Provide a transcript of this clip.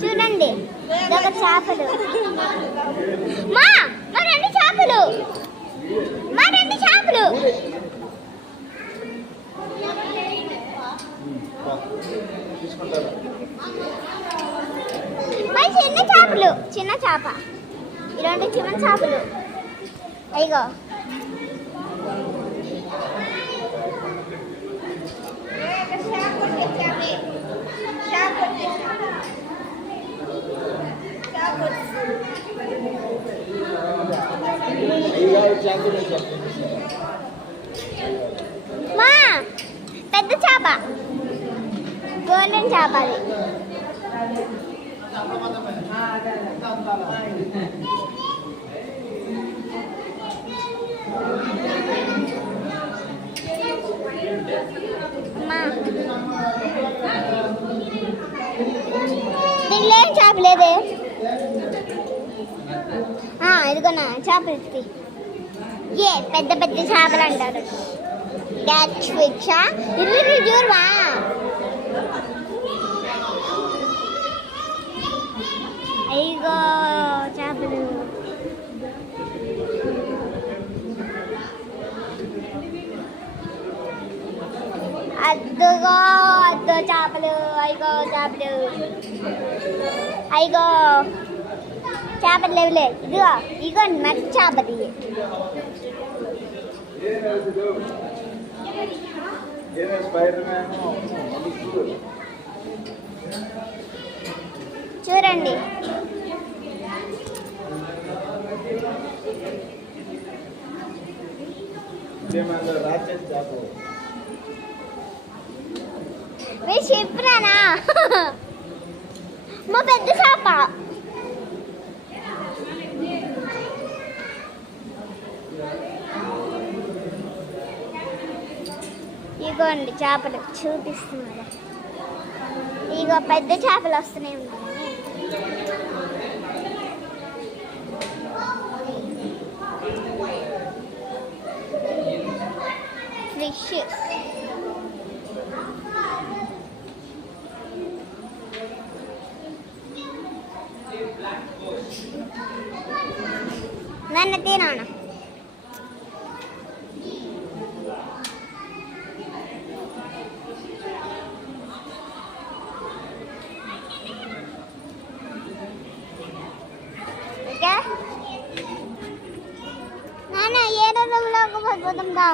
చూడండి ఇదొక చేపలు. మా మా రెండు చేపలు, మా రెండు చేపలు. మా చిన్న చేపలు, చిన్న చేప. ఈ రెండు చిన్న చేపలు. అయ్యో మా పెద్ద చేప, గోల్డెన్ చేప అది. దీనిలో ఏం చేప లేదే. ఇదిగోనా చేపలు ఇస్తే పెద్ద పెద్ద చేపలు అంటారు. చూడవా అయ్యో చేపలు. అద్దుగో అద్దు చేపలు. అయ్యో చేపలు, అయ్యో చేపలు లేవులే. ఇదిగో ఇగో మెత్త చేపది. చూడండి మీరు చెప్పినానా మా పెద్ద చేప. ఇగోండి చేపలు చూపిస్తున్నారు. ఇగో పెద్ద చేపలు వస్తూనే ఉన్నాయి. ఫిష్ నన్ను తినాను. నాన్న ఏ రోజుల్లో పోతుందా?